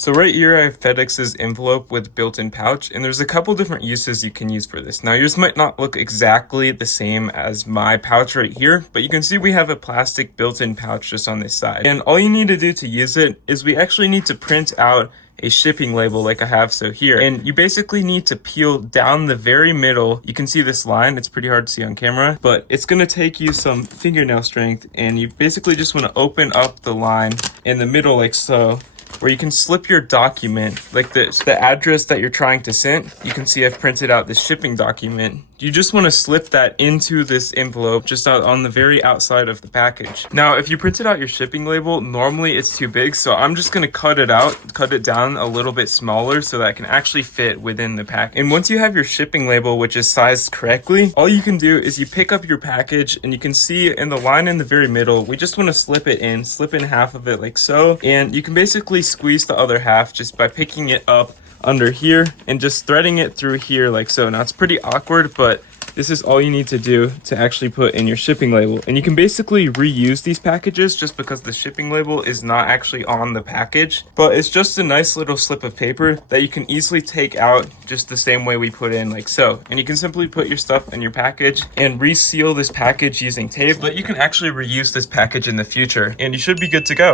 So right here I have Fedex's envelope with built-in pouch, and there's a couple different uses you can use for this. Now yours might not look exactly the same as my pouch right here, but you can see we have a plastic built-in pouch just on this side. And all you need to do to use it is we actually need to print out a shipping label like I have so here, and you basically need to peel down the very middle. You can see this line, it's pretty hard to see on camera, but it's going to take you some fingernail strength, and you basically just want to open up the line in the middle like so, where you can slip your document, like the address that you're trying to send. You can see I've printed out this shipping document. You just want to slip that into this envelope just out on the very outside of the package. Now, if you printed out your shipping label, normally it's too big, so I'm just going to cut it down a little bit smaller so that it can actually fit within the package. And once you have your shipping label, which is sized correctly, all you can do is you pick up your package, and you can see in the line in the very middle, we just want to slip in half of it like so, and you can basically squeeze the other half just by picking it up under here and just threading it through here like so. Now it's pretty awkward, but this is all you need to do to actually put in your shipping label. And you can basically reuse these packages just because the shipping label is not actually on the package, but it's just a nice little slip of paper that you can easily take out just the same way we put in like so. And you can simply put your stuff in your package and reseal this package using tape, but you can actually reuse this package in the future and you should be good to go.